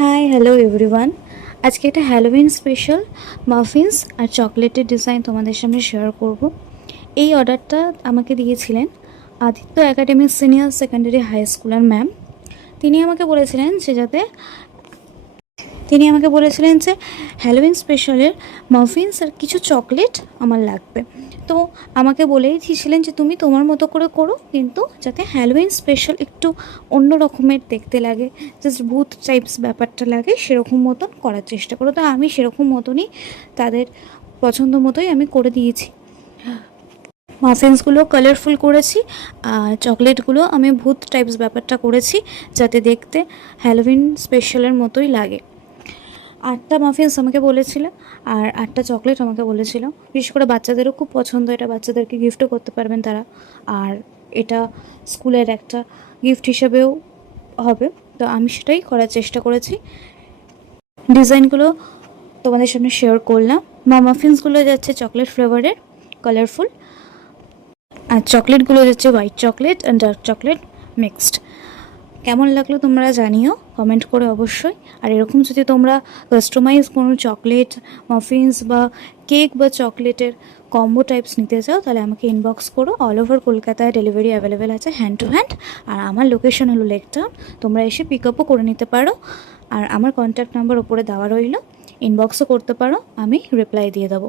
Hi hello everyone. আজকে একটা Halloween special muffins আর চকলেটের ডিজাইন তোমাদের সামনে শেয়ার করব। এই অর্ডারটা আমাকে দিয়েছিলেন Aditya academy senior secondary high স্কুলের ম্যাম। তিনি আমাকে বলেছিলেন যে হ্যালোউইন স্পেশালের মাফিনস আর কিছু চকলেট আমার লাগবে। তো আমাকে বলেই দিয়েছিলেন যে তুমি তোমার মতো করে করো, কিন্তু যাতে হ্যালোউইন স্পেশাল একটু অন্য রকমের দেখতে লাগে, জাস্ট ভূত টাইপস ব্যাপারটা লাগে, সেরকম মতন করার চেষ্টা করো। তো আমি সেরকম মতনই তাদের পছন্দ মতোই আমি করে দিয়েছি। মাফিন্সগুলো কালারফুল করেছি আর চকলেটগুলো আমি ভূত টাইপস ব্যাপারটা করেছি, যাতে দেখতে হ্যালোউইন স্পেশালের মতোই লাগে। 8টা মাফিনস আমাকে বলেছিল আর 8টা চকলেট আমাকে বলেছিল। বিশেষ করে বাচ্চাদেরও খুব পছন্দ, এটা বাচ্চাদেরকে গিফটও করতে পারবেন তারা, আর এটা স্কুলের একটা গিফট হিসেবেও হবে। তো আমি সেটাই করার চেষ্টা করেছি। ডিজাইনগুলো তোমাদের সামনে শেয়ার করলাম। মাফিন্সগুলো যাচ্ছে চকলেট ফ্লেভারের, কালারফুল, আর চকলেটগুলো যাচ্ছে white chocolate and dark chocolate mixed. কেমন লাগলো তোমরা জানিও কমেন্ট করে অবশ্যই। আর এরকম যদি তোমরা কাস্টমাইজ কোনো চকলেট মাফিনস বা কেক বা চকলেটের কম্বো টাইপস নিতে চাও, তাহলে আমাকে ইনবক্স করো। অল ওভার কলকাতায় ডেলিভারি অ্যাভেলেবেল আছে, হ্যান্ড টু হ্যান্ড। আর আমার লোকেশন হলো লেক টাউন, তোমরা এসে পিক আপও করে নিতে পারো। আর আমার কন্ট্যাক্ট নাম্বার ওপরে দেওয়া রইল, ইনবক্সও করতে পারো, আমি রিপ্লাই দিয়ে দেবো।